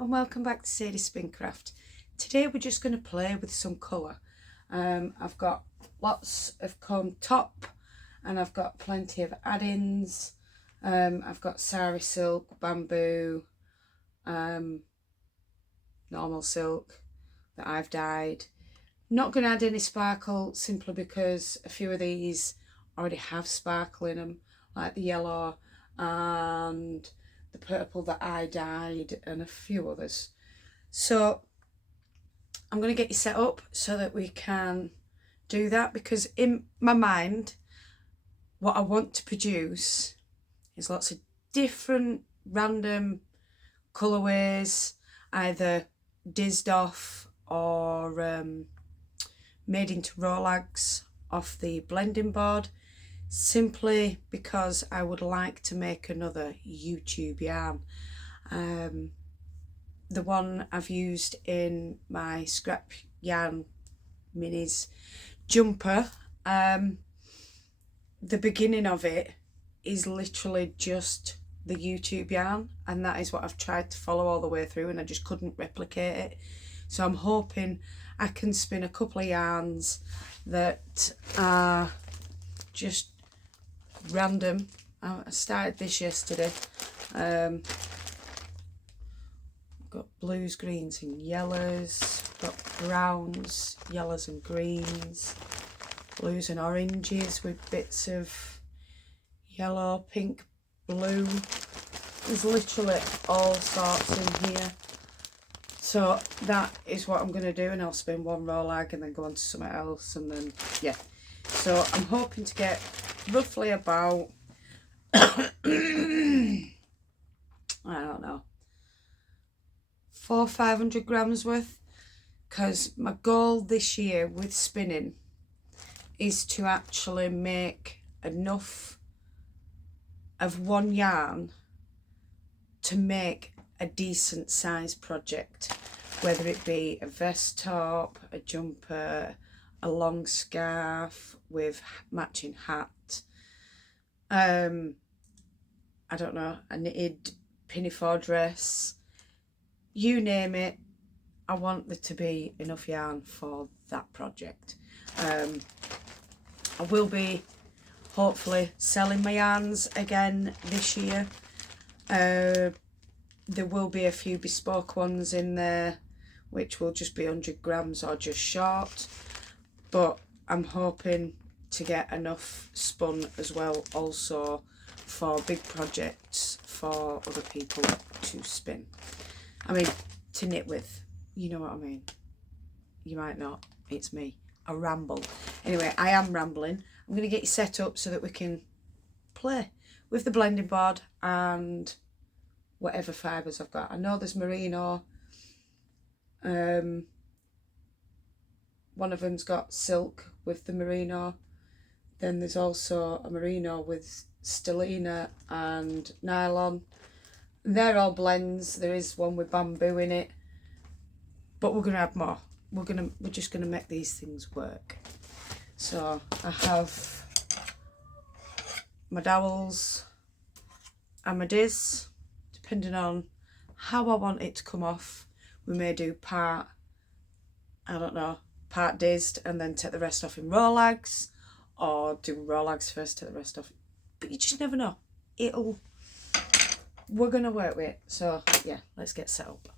and welcome back to Sadie Spincraft. Today we're just going to play with some colour. I've got lots of comb top and I've got plenty of add-ins. I've got sari silk, bamboo, normal silk that I've dyed. Not going to add any sparkle simply because a few of these already have sparkle in them, like the yellow and the purple that I dyed and a few others. So I'm going to get you set up so that we can do that, because in my mind what I want to produce is lots of different random colourways, either dizzed off or made into Rolags off the blending board, simply because I would like to make another YouTube yarn. The one I've used in my scrap yarn minis jumper, the beginning of it is literally just the YouTube yarn, and that is what I've tried to follow all the way through, and I just couldn't replicate it. So I'm hoping I can spin a couple of yarns that are just random. I started this yesterday. Got blues, greens and yellows, got browns, yellows and greens, blues and oranges with bits of yellow, pink, blue. There's literally all sorts in here. So that is what I'm going to do, and I'll spin one Rolag and then go on to something else, and then yeah. So I'm hoping to get roughly about I don't know, 400-500 grams worth, because my goal this year with spinning is to actually make enough of one yarn to make a decent size project, whether it be a vest top, a jumper, a long scarf with matching hat, I don't know, a knitted pinafore dress, you name it. I want there to be enough yarn for that project. I will be hopefully selling my yarns again this year. There will be a few bespoke ones in there which will just be 100 grams or just short, but I'm hoping to get enough spun as well, also for big projects for other people to spin. I mean, to knit with, you know what I mean. You might not, it's me, I ramble. Anyway, I am rambling. I'm going to get you set up so that we can play with the blending board and whatever fibres I've got. I know there's merino, one of them's got silk with the merino, then there's also a merino with stellina and nylon. They're all blends. There is one with bamboo in it, but we're gonna have more. We're just gonna make these things work. So I have my dowels and my diz, depending on how I want it to come off. We may do part, I don't know, part dizzed and then take the rest off in Rolags, or do Rolags first, take the rest off. But you just never know. We're gonna work with it. So yeah, let's get set up.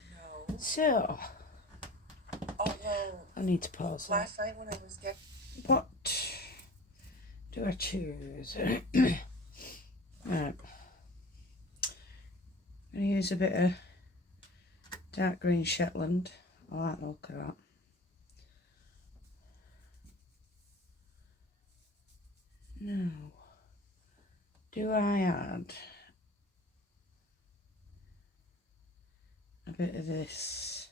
No. So Although I need to pause. last night when I was getting, What do I choose? Right. I'm gonna use a bit of dark green Shetland. I like the look of that. Now, do I add a bit of this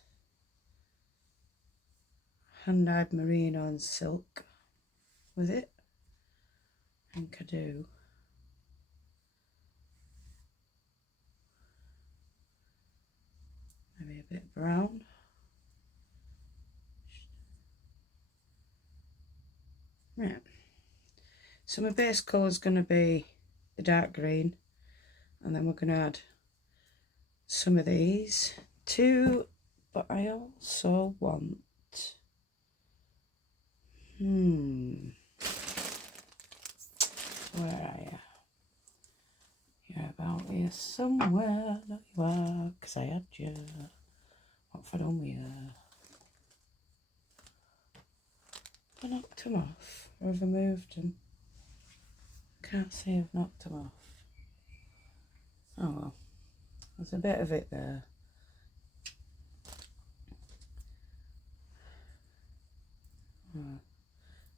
hand-dyed merino and silk with it? I think I do. Maybe a bit brown. Right. So my base colour is going to be the dark green, and then we're going to add some of these too, but I also want where are you? You're about here somewhere. There you are, because I had you. What have I done with you? Have I knocked them off? Or have I moved them? Can't see I've knocked them off. Oh well. There's a bit of it there. Oh,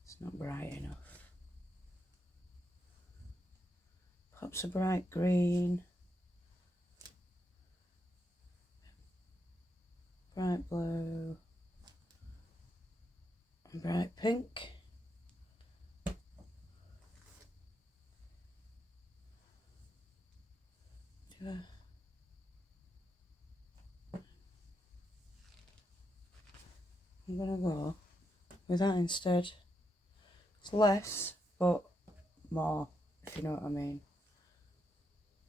it's not bright enough. Pops a bright green. Bright blue. And bright pink. I'm gonna go with that instead. It's less, but more, if you know what I mean.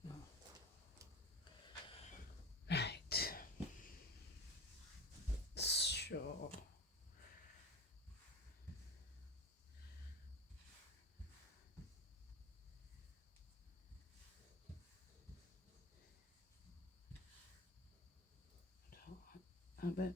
No. Right. Sure. I don't like that bit.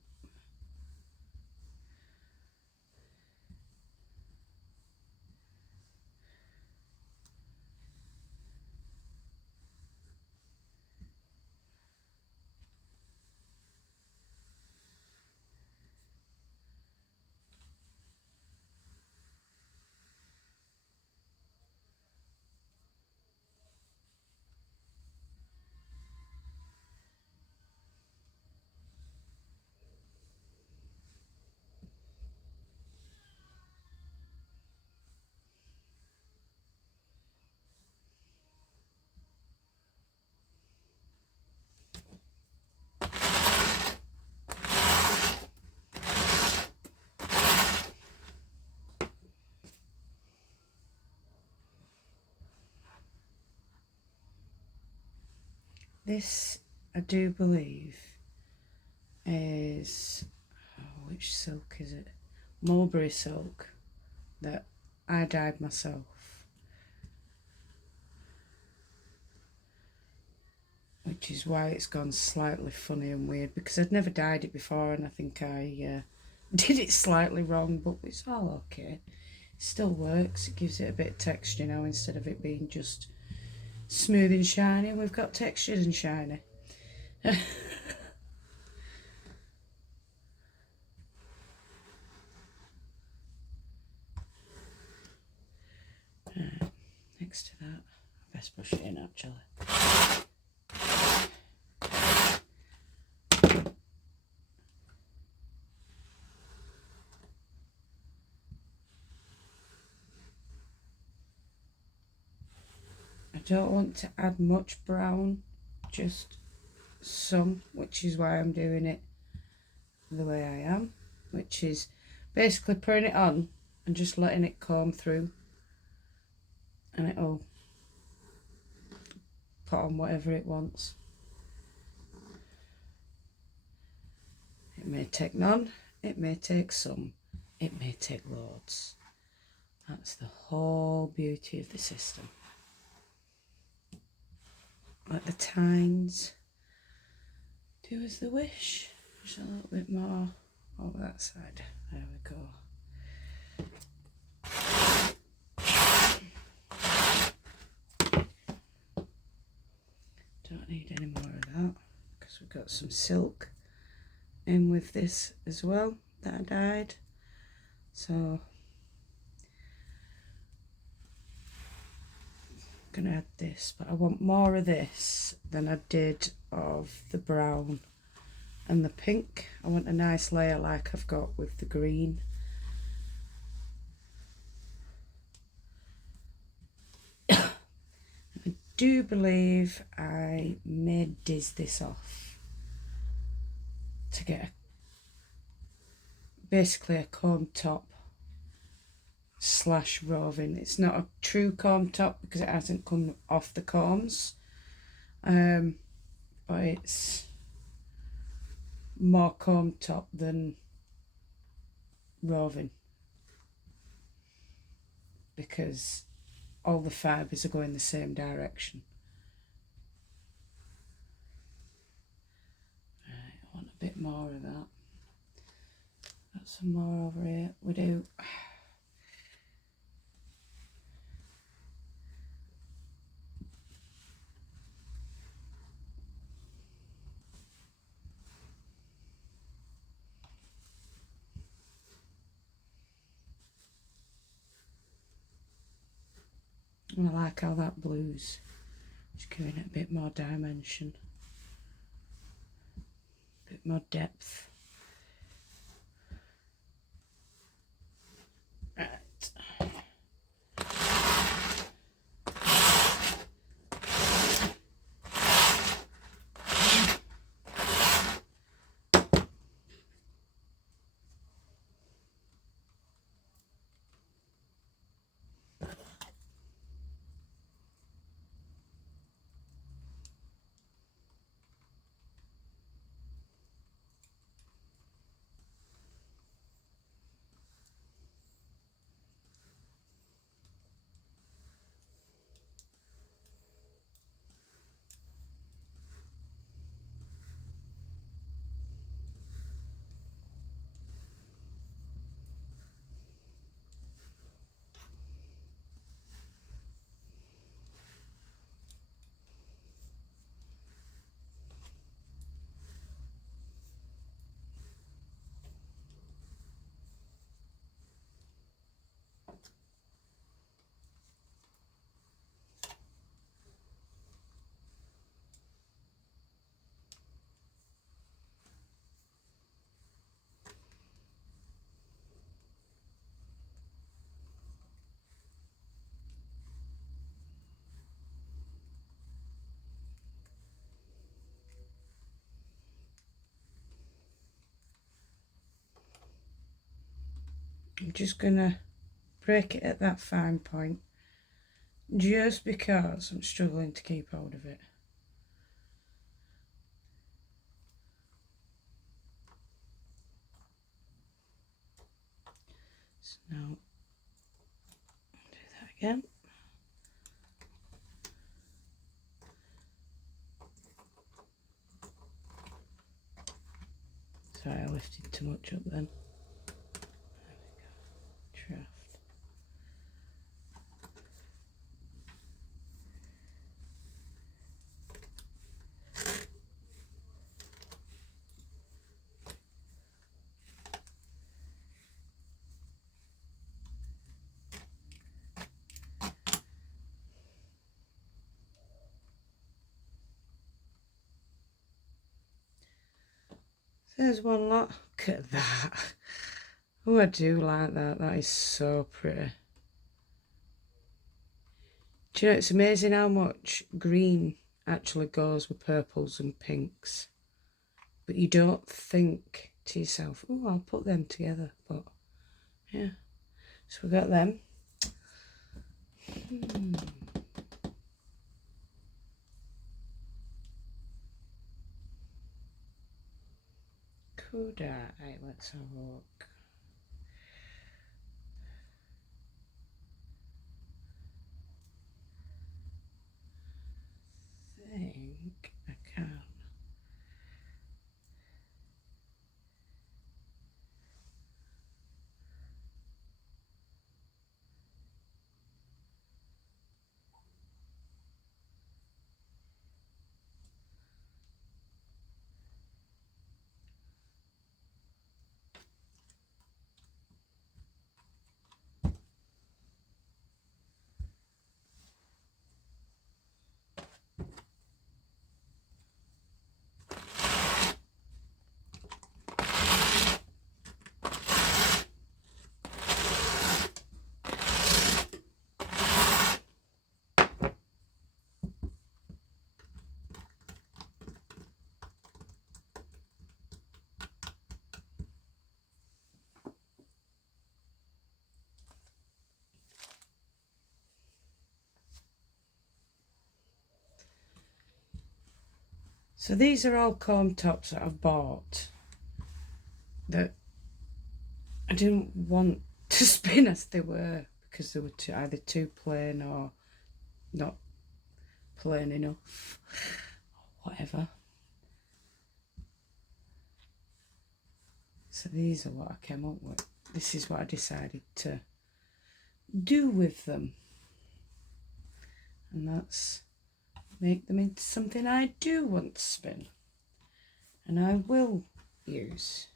This, I do believe, is, which silk is it? Mulberry silk that I dyed myself. Which is why it's gone slightly funny and weird, because I'd never dyed it before and I think I did it slightly wrong, but it's all okay. It still works. It gives it a bit of texture now instead of it being just smooth and shiny. We've got textured and shiny. Right, next to that, I best brush it in actually. I don't want to add much brown, just some, which is why I'm doing it the way I am, which is basically putting it on and just letting it comb through, and it'll put on whatever it wants. It may take none, it may take some, it may take loads. That's the whole beauty of the system. Let the tines do as they wish. Just a little bit more over that side. There we go. Don't need any more of that because we've got some silk in with this as well that I dyed. So I'm gonna add this, but I want more of this than I did of the brown and the pink. I want a nice layer like I've got with the green. I do believe I may diz this off to get basically a comb top / roving. It's not a true comb top because it hasn't come off the combs. but it's more comb top than roving because all the fibres are going the same direction. Right, I want a bit more of that. Got some more over here. We do. And I like how that blue's just giving it a bit more dimension, a bit more depth. Right. I'm just gonna break it at that fine point just because I'm struggling to keep hold of it. So now do that again. Sorry, I lifted too much up then. There we go. Draft. There's one lot. Look at that. Oh, I do like that. That is so pretty. Do you know, it's amazing how much green actually goes with purples and pinks. But you don't think to yourself, oh, I'll put them together. But, yeah. So we got them. Could I? Let's have a look. I think I can. So these are all comb tops that I've bought that I didn't want to spin as they were, because they were either too plain or not plain enough, whatever. So these are what I came up with. This is what I decided to do with them, and that's make them into something I do want to spin and I will use.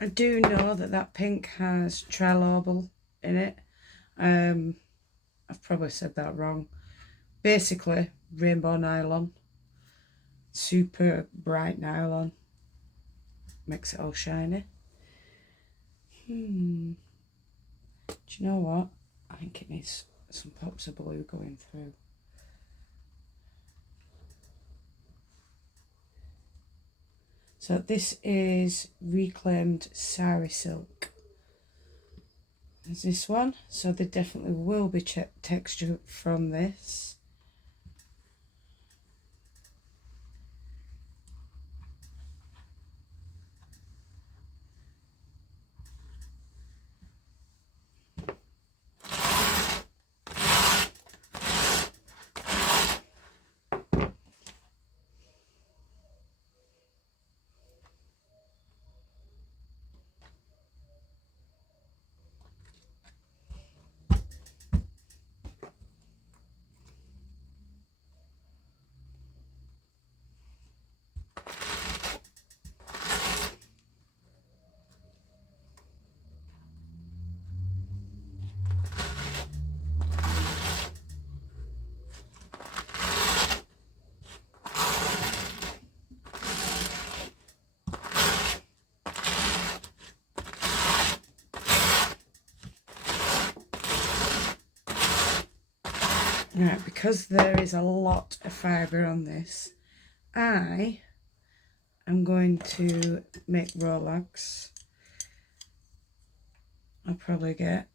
I do know that pink has trilobal in it. I've probably said that wrong. Basically, rainbow nylon, super bright nylon, makes it all shiny. Do you know what? I think it needs some pops of blue going through. So this is reclaimed sari silk. There's this one, so there definitely will be texture from this. Right, because there is a lot of fibre on this, I am going to make Rolex. I'll probably get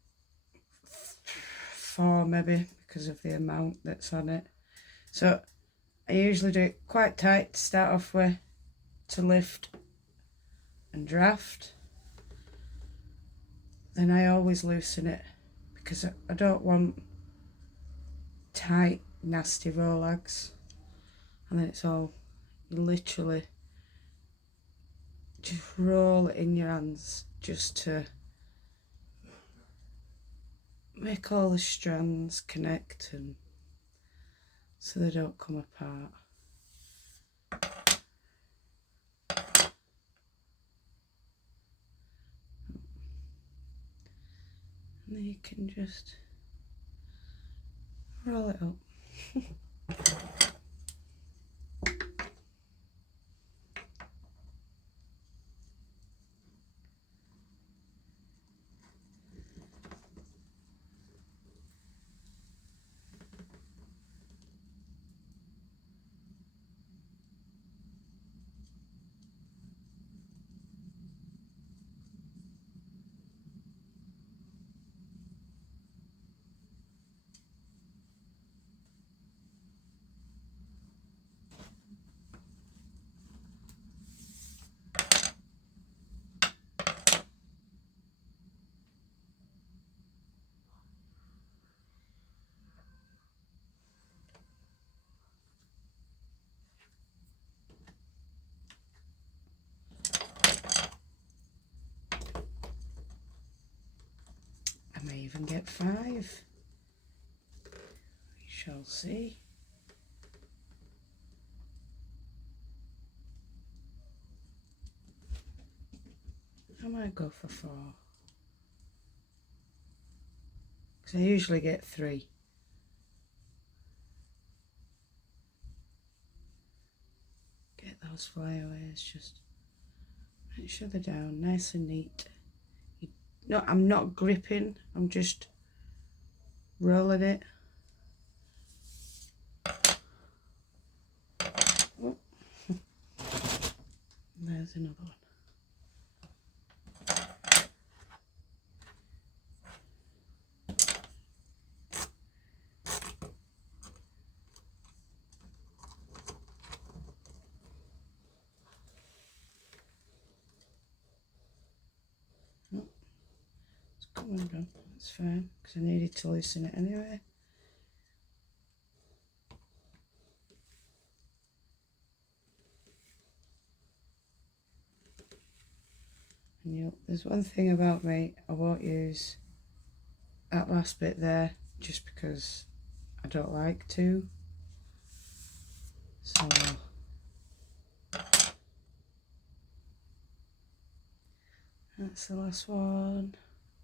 4 maybe, because of the amount that's on it. So I usually do it quite tight to start off with, to lift and draft. Then I always loosen it, because I don't want tight, nasty Rolex. And then it's all, literally just roll it in your hands just to make all the strands connect, and so they don't come apart. And then you can just roll it up. I may even get 5. We shall see. I might go for 4. Because I usually get 3. Get those flyaways, just make sure they're down nice and neat. No, I'm not gripping, I'm just rolling it. There's another one. Oh, it's coming done. That's fine, because I needed to loosen it anyway. And there's one thing about me, I won't use that last bit there just because I don't like to. So that's the last one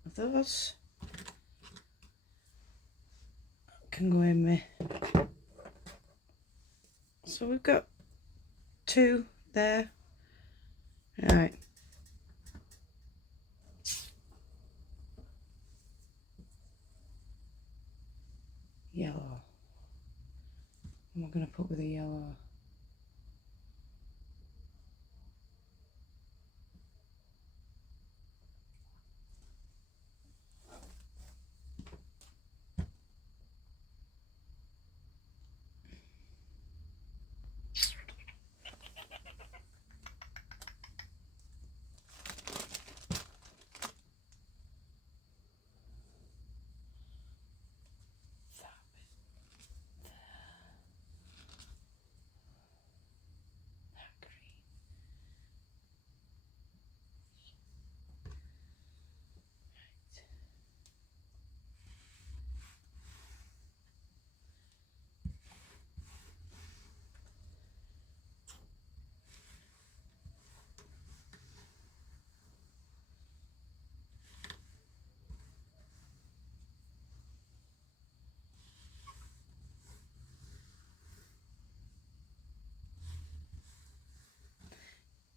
of those. Can go in me. So we've got 2 there. Right. Yellow. What am I going to put with the yellow?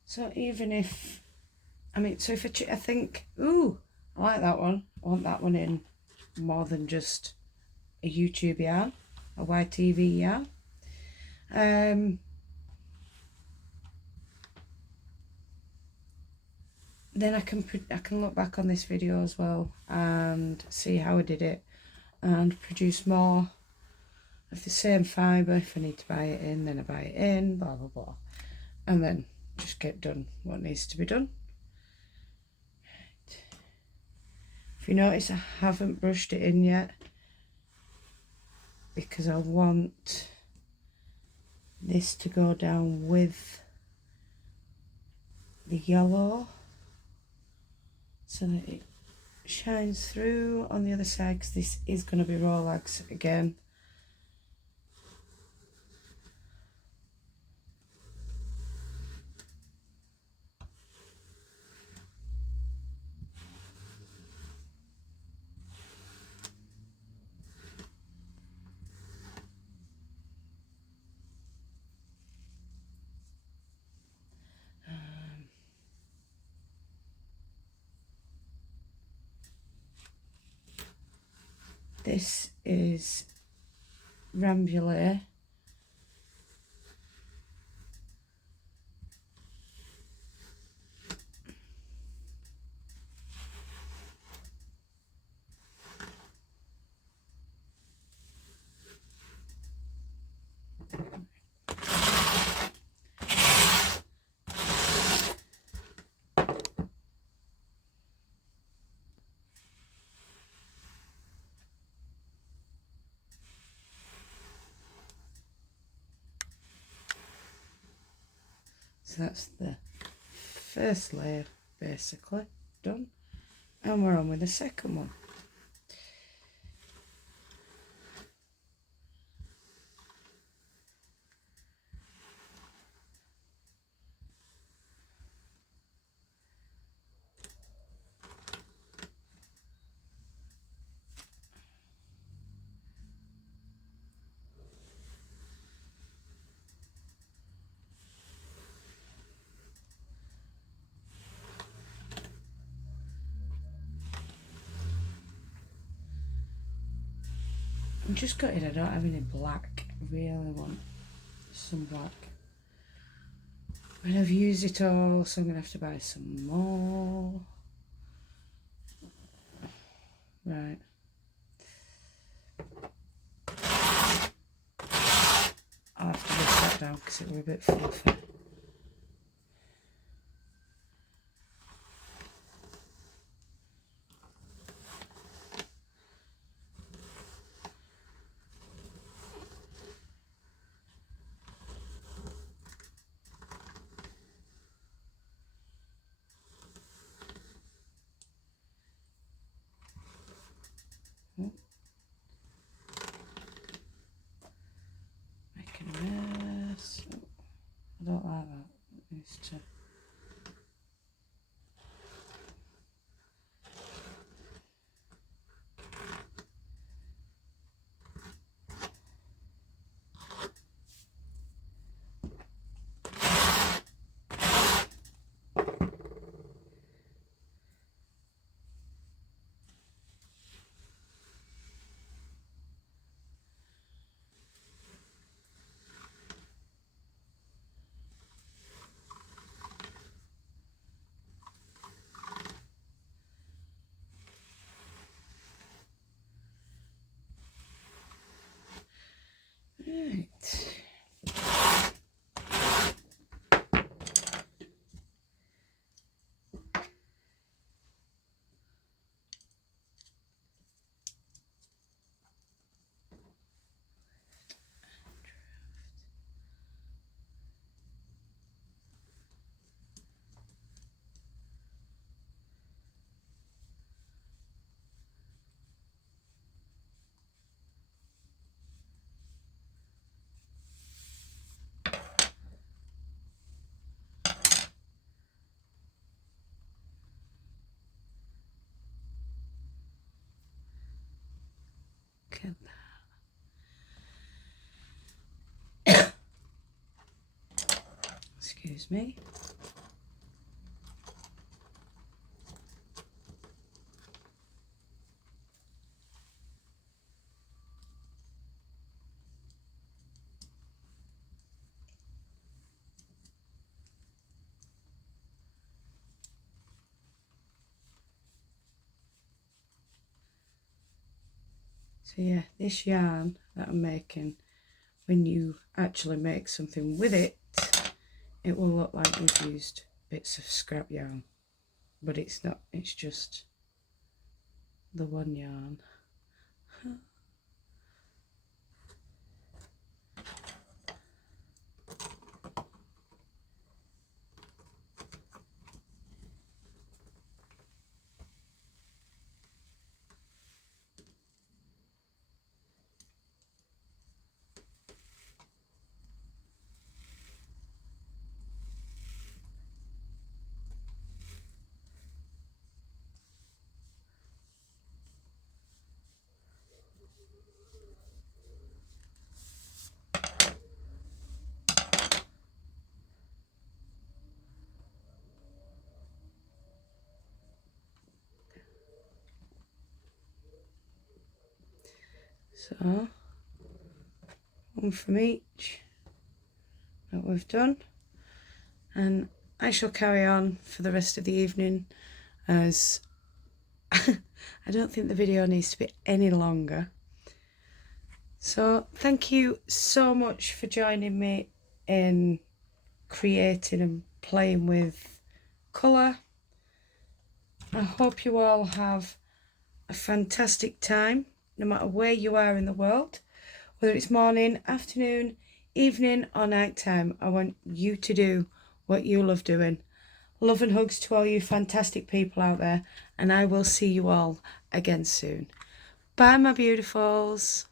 So even if, so if I think, ooh, I like that one. I want that one in more than just a YouTube yarn, a YTV yarn. Then I can look back on this video as well and see how I did it and produce more of the same fibre. If I need to buy it in, then I buy it in, blah blah blah, and then just get done what needs to be done. Right. If you notice, I haven't brushed it in yet because I want this to go down with the yellow so that it shines through on the other side, because this is going to be Rolex again. This is Rambouillet. So that's the first layer basically done, and we're on with the second one. I'm just gutted I don't have any black. I really want some black. And I've used it all, so I'm going to have to buy some more. Right. I'll have to lift that down because it were a bit fluffy. Making a mess. Oh, I don't like that. It needs to. Right. Look at that. Excuse me. So yeah, this yarn that I'm making, when you actually make something with it, it will look like you've used bits of scrap yarn. But it's not, it's just the one yarn. So, one from each that we've done. And I shall carry on for the rest of the evening, as I don't think the video needs to be any longer. So thank you so much for joining me in creating and playing with colour. I hope you all have a fantastic time, no matter where you are in the world, whether it's morning, afternoon, evening or night time. I want you to do what you love doing. Love and hugs to all you fantastic people out there, and I will see you all again soon. Bye, my beautifuls.